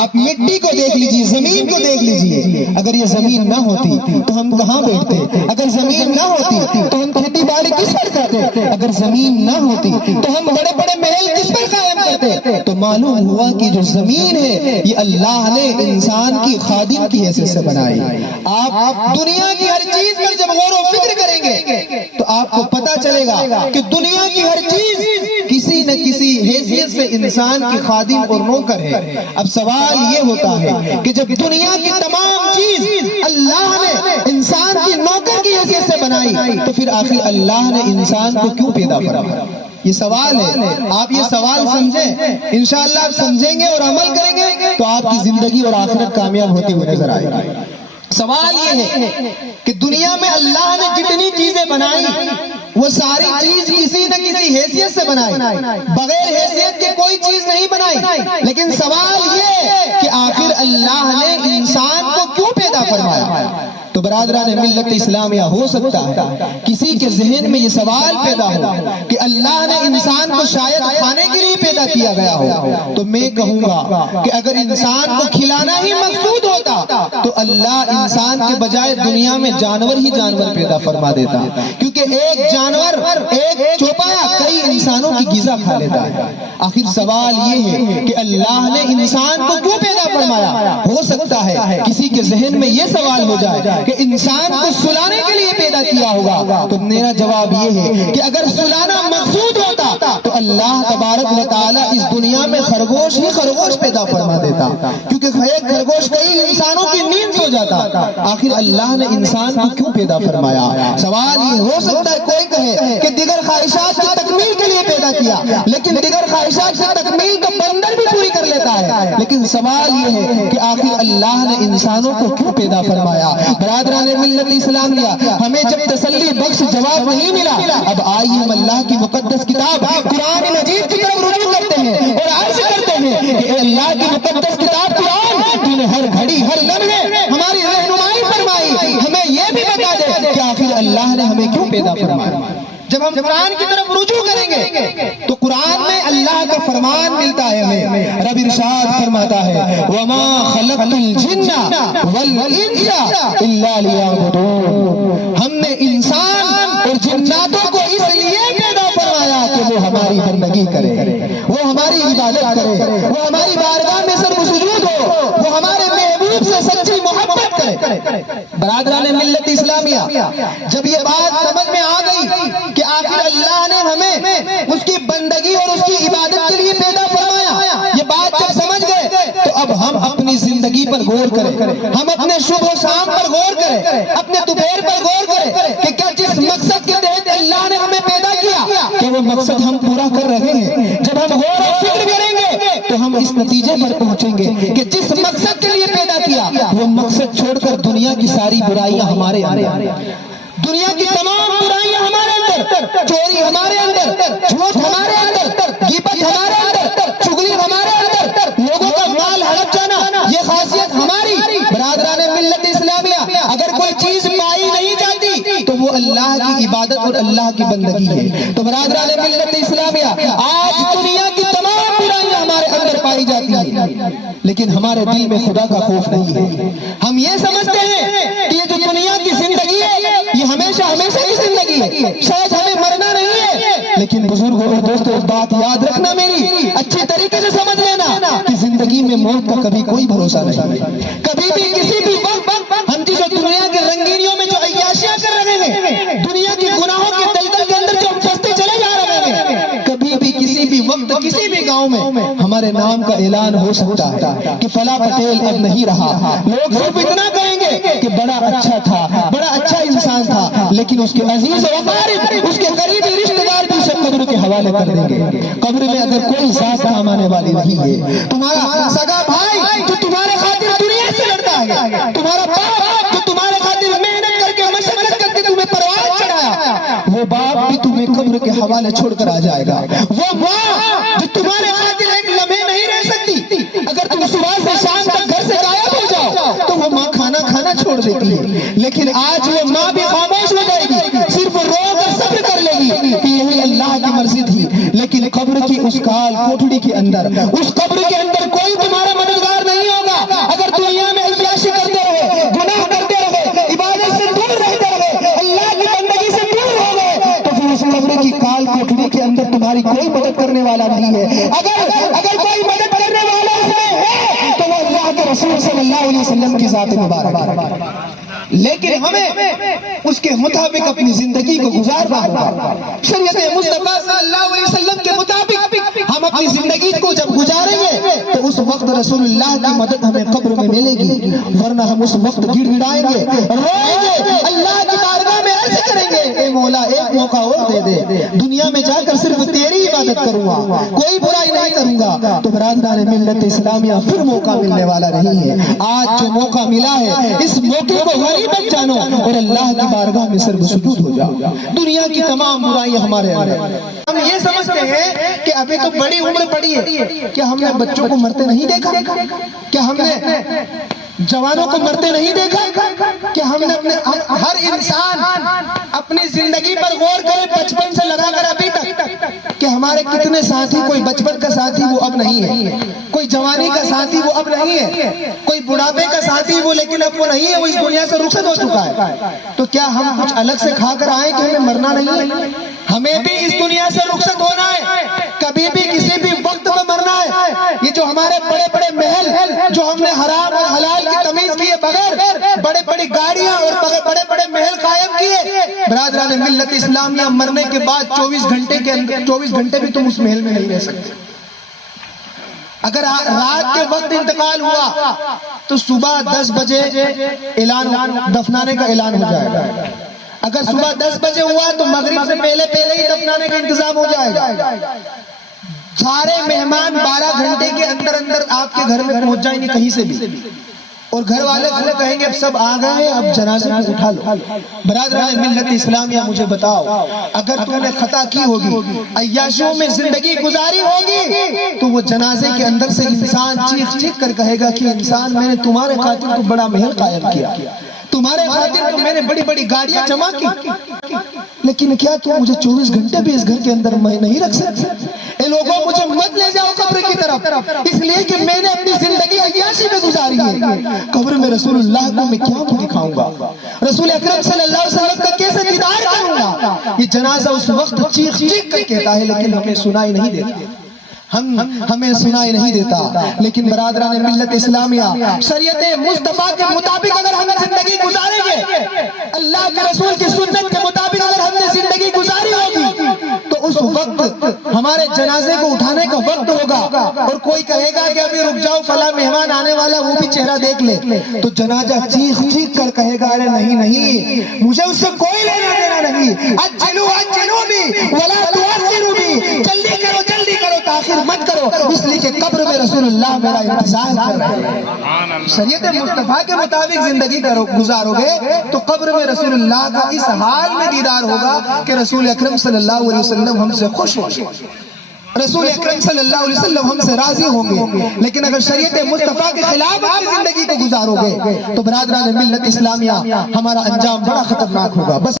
آپ مٹی کو دیکھ لیجئے، زمین کو دیکھ لیجئے، اگر یہ زمین نہ ہوتی تو ہم کہاں بیٹھتے؟ اگر زمین نہ ہوتی تو ہم کھیتی باڑی کس پر کرتے؟ اگر زمین نہ ہوتی تو ہم بڑے بڑے محل کس پر قائم کرتے؟ تو معلوم ہوا کہ جو زمین ہے یہ اللہ نے انسان کی خادم کی حیثیت سے بنائی۔ آپ دنیا کی ہر چیز پر جب غور و فکر کریں گے تو آپ کو پتا چلے گا کہ دنیا کی ہر چیز کسی نہ کسی حیثیت سے انسان کی خادم اور نوکر ہے۔ اب سوال یہ ہوتا ہے کہ جب دنیا کی تمام چیز اللہ نے انسان کی نوکر کی حیثیت سے بنائی تو پھر آخر اللہ نے انسان کو کیوں پیدا فرمایا؟ یہ سوال ہے۔ آپ یہ سوال سمجھیں، انشاءاللہ آپ سمجھیں گے اور عمل کریں گے تو آپ کی زندگی اور آخرت کامیاب ہوتی ہوئی نظر آئے گی۔ سوال یہ ہے کہ دنیا میں اللہ نے جتنی چیزیں بنائی وہ ساری چیز کسی نہ کسی حیثیت سے بنائی، بغیر حیثیت کے کوئی چیز نہیں بنائی، لیکن سوال یہ کہ آخر اللہ نے انسان کو کیوں پیدا فرمایا؟ تو برادران ملت اسلامیہ ہو سکتا ہے کسی کے ذہن میں یہ سوال پیدا ہو کہ اللہ نے انسان کو شاید کھانے کے لیے پیدا کیا گیا ہو، تو میں کہوں گا کہ اگر انسان کو کھلانا ہی مقصود ہوتا تو اللہ انسان کے بجائے دنیا میں جانور ہی جانور پیدا فرما دیتا، کیونکہ ایک جانور، ایک چوپایا کئی انسانوں کی غذا کھا لیتا ہے۔ آخر سوال یہ ہے کہ اللہ نے انسان کو کیوں پیدا فرمایا؟ ہو سکتا ہے کسی کے ذہن میں یہ سوال ہو جائے کہ انسان کو سلانے کے لیے پیدا کیا ہوگا، تو میرا جواب یہ ہے کہ اگر سلانا مقصود ہوتا تو اللہ تبارک و تعالی اس دنیا میں خرگوش ہی خرگوش پیدا فرما دیتا، کیونکہ ایک خرگوش کئی انسانوں کی نیند سو جاتا۔ آخر اللہ نے انسان کو کیوں پیدا فرمایا؟ سوال یہ ہو سکتا ہے کوئی کہے کہ دیگر خواہشات کی تکمیل کے لیے پیدا کیا، لیکن دیگر خواہشات کی تکمیل تو بندر بھی پوری کر لیتا ہے، لیکن سوال یہ ہے کہ آخر اللہ نے انسانوں کو کیوں پیدا فرمایا؟ برادران ملت اسلامیہ، ہمیں جب تسلی بخش جواب نہیں ملا، اب آئیے ہم اللہ کی مقدس کتاب قرآن مجید کی طرف رجوع کرتے ہیں اور عرض کرتے ہیں کہ اے اللہ کی مقدس کتاب قرآن، جنہیں ہر گھڑی ہر لمحے ہماری رہنمائی فرمائی، ہمیں یہ بھی بتا دے کہ آخر اللہ نے ہمیں کیوں پیدا فرمایا۔ جب ہم قرآن کی طرف رجوع کریں گے تو قرآن میں اللہ کا فرمان ملتا ہے ہمیں۔ رب ارشاد فرماتا ہے وَمَا خَلَقْتُ الْجِنَّ وَالْإِنسَ إِلَّا لِيَعْبُدُونَ، ہم نے انسان اور جناتوں کو اس لیے پیدا فرمایا کہ وہ ہماری بندگی کرے، وہ ہماری عبادت کرے، وہ ہماری بارگاہ میں سر سجود ہو، وہ ہمارے محبوب سے سچی محبت کرے۔ برادران ملت اسلامیہ، جب یہ بات سمجھ میں آ گئی کہ آخر اللہ نے ہمیں اس کی بندگی اور اس کی عبادت کے لیے پیدا فرمایا، یہ بات جب سمجھ گئے تو اب ہم اپنی زندگی پر غور کریں، ہم اپنے صبح و شام پر غور کریں، اپنے دوپہر پر غور کریں کہ کیا جس مقصد کے تحت اللہ نے ہمیں پیدا کیا کہ وہ مقصد ہم پورا کر رہے ہیں۔ جب ہم غور و فکر کریں گے تو ہم اس نتیجے پر پہنچیں گے کہ جس مقصد کے لیے پیدا کیا وہ مقصد چھوڑ کر دنیا کی ساری برائیاں ہمارے اندر، دنیا کی تمام برائیاں ہمارے اندر، چوری ہمارے اندر، جھوٹ ہمارے اندر، غیبت ہمارے اندر، چغلی ہمارے اندر، لوگوں کا مال ہڑپ جانا، یہ خاصیت ہماری۔ برادران ملت اسلامیہ، اگر کوئی چیز پائی نہیں جاتی تو وہ اللہ کی عبادت اور اللہ کی بندگی ہے۔ تو برادران ملت اسلامیہ، آج دنیا کی تمام برائیاں ہمارے اندر پائی جاتی ہیں، لیکن ہمارے دل میں خدا کا خوف نہیں ہے۔ ہم یہ سمجھتے ہیں کہ یہ جو دنیا کی زندگی ہے یہ ہمیشہ ہمیشہ کی زندگی ہے، شاید ہمیں مرنا نہیں ہے، لیکن بزرگوں اور دوستوں ایک بات یاد رکھنا، میری اچھی طریقے سے سمجھ لینا کہ زندگی میں موت کا کبھی کوئی بھروسہ نہیں ہے۔ کبھی بھی کسی بھی وقت ہم جو دنیا کے رنگینیوں میں جو عیاشیاں کر رہے ہیں، دنیا کے گناہوں کے دلدل کے اندر جو ہم پھنستے چلے جا رہے ہیں، کبھی بھی کسی بھی وقت کسی بھی گاؤں میں ہمارے نام کا اعلان ہو سکتا ہے کہ فلاں پٹیل اب نہیں رہا۔ لوگ صرف اتنا کہیں گے کہ بڑا اچھا تھا، بڑا اچھا انسان تھا، لیکن اس کے عزیز و اقارب، اس کے قریبی رشتہ دار بھی اسے قبر کے حوالے کر دیں گے۔ قبر میں اگر کوئی ذات کام آنے والی نہیں ہے، تمہارا سگا بھائی جو تمہارے خاطر دنیا سے لڑتا ہے، تمہارا باپ جو تمہارے خاطر محنت کر کے مشقت کر کے تمہیں پرواز چڑھایا، وہ باپ بھی تمہیں قبر کے حوالے چھوڑ کر آ جائے گا۔ وہ ماں جو تمہارے خاطر ایک لمحے نہیں رہ سکتی، اگر تم صبح سے شام تک گھر سے غائب ہو جاؤ تو وہ ماں کھانا چھوڑ دیتی ہے، لیکن آج وہ ماں بھی خاموش ہو جائے گی، صرف رو کر صبر کر لے گی کہ یہی اللہ کی مرضی تھی۔ لیکن قبر کی اس کال کوٹڑی کے اندر، اس قبر کے اندر کوئی تمہارا مددگار نہیں کرنے والا نہیں ہے. اگر کوئی مدد کرنے والا اس میں ہے تو وہ اللہ کے رسول صلی اللہ علیہ وسلم کی ذات مبارک ہے. لیکن ہمیں اس کے مطابق اپنی زندگی کو گزارنا ہوگا. شریعت مصطفیٰ صلی اللہ علیہ وسلم کے مطابق ہم اپنی زندگی کو جب گزاریں گے تو اس وقت رسول اللہ کی مدد ہمیں قبر میں ملے گی. ورنہ ہم اس وقت گڑ گڑائیں گے, روئیں گے, اللہ کی بارگاہ میں عرض کریں گے اے مولا ایک موقع اور دے دے, دنیا میں جا کر صرف تیری عبادت کروں گا, کوئی برائی نہیں کروں گا. تو برادران ملت اسلامیہ پھر موقع ملنے والا نہیں ہے. آج جو موقع ملا ہے اس موقع کو غنیمت جانو اور اللہ کی بارگاہ میں سر سجود ہو جاؤ. دنیا کی تمام برائیاں ہمارے اندر. ہم یہ سمجھتے ہیں کہ ابھی تو بڑی عمر پڑی ہے, کیا ہم نے بچوں کو مرتے نہیں دیکھا, کیا ہم نے جوانوں کو مرتے نہیں دیکھا, کہ ہم نے ہر انسان اپنی زندگی پر غور کرے بچپن سے لگا کر ابھی تک کہ ہمارے کتنے ساتھی, کوئی بچپن کا ساتھی وہ اب نہیں ہے, کوئی جوانی کا ساتھی وہ اب نہیں ہے, کوئی بڑھاپے کا ساتھی وہ لیکن اب وہ نہیں ہے, وہ اس دنیا سے رخصت ہو چکا ہے. تو کیا ہم کچھ الگ سے کھا کر آئے کہ ہمیں مرنا نہیں ہے؟ ہمیں بھی اس دنیا سے رخصت ہونا ہے, کبھی بھی کسی بھی وقت میں مرنا ہے. یہ جو ہمارے بڑے بڑے محل جو ہم نے حرام اور حلال کی تمیز کیے بغیر بڑے بڑی گاڑیاں اور بڑے بڑے محل قائم کیے, برادران ملت اسلامیہ مرنے کے بعد 24 گھنٹے بھی تم اس محل میں نہیں رہ سکتے. اگر رات کے وقت انتقال ہوا تو صبح 10 بجے دفنانے کا اعلان ہو جائے گا. اگر صبح 10 بجے ہوا تو مغرب سے پہلے ہی دفنانے کا انتظام ہو جائے گا. سارے مہمان 12 گھنٹے کے اندر آپ کے گھر میں پہنچ جائیں گے کہیں سے بھی, اور گھر والے کہیں گے اب سب آ گئے اب جنازے کو اٹھا لو. برادران ملت اسلامیہ مجھے بتاؤ, اگر تم نے خطا کی ہوگی, عیاشیوں میں زندگی گزاری ہوگی, تو وہ جنازے کے اندر سے انسان چیخ چیخ کر کہے گا کہ انسان میں نے تمہارے خاطر تو بڑا محل قائم کیا, تمہارے خاطر تو میں نے بڑی بڑی گاڑیاں جمع کی, لیکن کیا تم مجھے 24 گھنٹے بھی اس گھر کے اندر میں نہیں رکھ سکتے؟ اے لوگوں مجھے مت لے جاؤ قبر کی طرف, اس لیے کہ میں نے اپنی زندگی عیاشی میں گزاری ہے. قبر میں رسول اللہ کو میں کیا دکھاؤں گا, رسول اکرم صلی اللہ علیہ وسلم کا کیسے دیدار کروں گا؟ یہ جنازہ اس وقت چیخ چیخ کر کہتا ہے لیکن ہمیں سنائی نہیں دیتا, ہمیں سنائی نہیں دیتا. لیکن برادران ملت اسلامیہ شریعت مصطفیٰ کے مطابق اگر ہم زندگی گزاریں گے, اللہ کے رسول کی سنت کے مطابق اگر ہم نے زندگی گزاری ہوگی, تو اس وقت ہمارے جنازے کو اٹھانے کا وقت ہوگا, اور کوئی کہے گا کہ ابھی رک جاؤ فلاں مہمان آنے والا, وہ بھی چہرہ دیکھ لے, تو جنازہ چیخ چیخ کر کہے گا ارے نہیں مجھے اس سے کوئی لینا دینا نہیں, اجلو بھی ولا تؤخروا بھی, جلدی کرو تاخیر مت کرو, اس لیے کہ قبر میں رسول اللہ میرا انتظار کر رہے ہیں. شریعت مصطفیٰ کے مطابق زندگی گزارو گے تو قبر میں رسول اللہ کا اس حال میں دیدار ہوگا کہ رسول اکرم صلی اللہ علیہ وسلم ہم سے خوش ہوں گے, رسول اکرم صلی اللہ علیہ وسلم ہم سے راضی ہوں گے. لیکن اگر شریعت مصطفیٰ کے خلاف اپنی زندگی کو گزارو گے تو برادران ملت اسلامیہ ہمارا انجام بڑا خطرناک ہوگا. بس